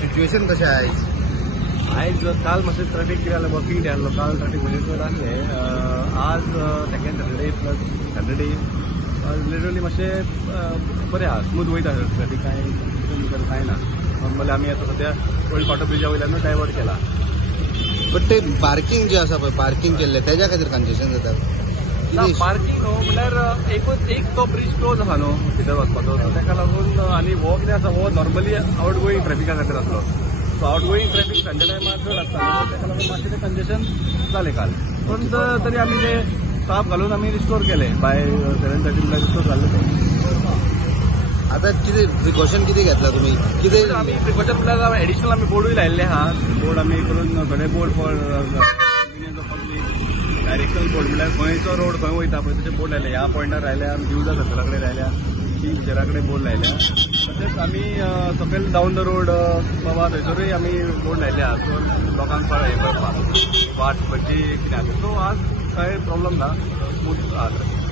Situation कशें आयज काल मातशें ट्रॅफिक कितें जालें वर्किंग डे आहलो काल ट्रॅफिक मातशें चड आसलें आज second Saturday plus Saturday literally मातशें बरें आहा स्मूथ वयता ट्रॅफिक कांय ना नॉर्मली आमी आतां सद्या ओल्ड पाटो ब्रिजा वयल्यान डायवर्ट केला. बट ते पार्किंग जे आसा पळय पार्किंग केल्लें तेज्या खातीर कंजेशन जाता. पार्किंग म्हणल्यार एक तो ब्रिज क्लोज आसा न्हू भितर वचपाचो सो ताका लागून आनी हो कितें आसा हो नॉर्मली आवट गोईंग ट्रॅफिका खातीर आसलो सो आवट गोईंग ट्रॅफिक सांजे टायमार चड आसता ताका लागून मातशें तें कंजेशन जालें काल पूण तरी आमी ते स्टाफ घालून आमी रिस्टोर केले बाय 7:30 म्हणल्यार रिस्टोर जाल्लें तें. आतां कितें प्रिकॉशन कितें घेतला तुमी कितें आमी प्रिकॉशन म्हणल्यार एडिशनल आमी बोर्डूय लायिल्ले आहा बोर्ड आमी करून थोडे बोर्ड फॉर डायरेक्शनल बोर्ड म्हणल्यार खंयचो रोड खंय वयता पळय तशें बोर्ड लायले ह्या पॉयंटार लायल्या दिवजा सर्कला कडेन लायल्या किंग फिशरा कडेन बोर्ड लायल्या तशेंच आमी सकयल डावन द रोड बाबा थंयसरूय आमी बोर्ड लायले आहा सो लोकांक हे करपाक वाट खंयची कितें आसा सो आज कांय प्रॉब्लम ना स्मूथ आहा.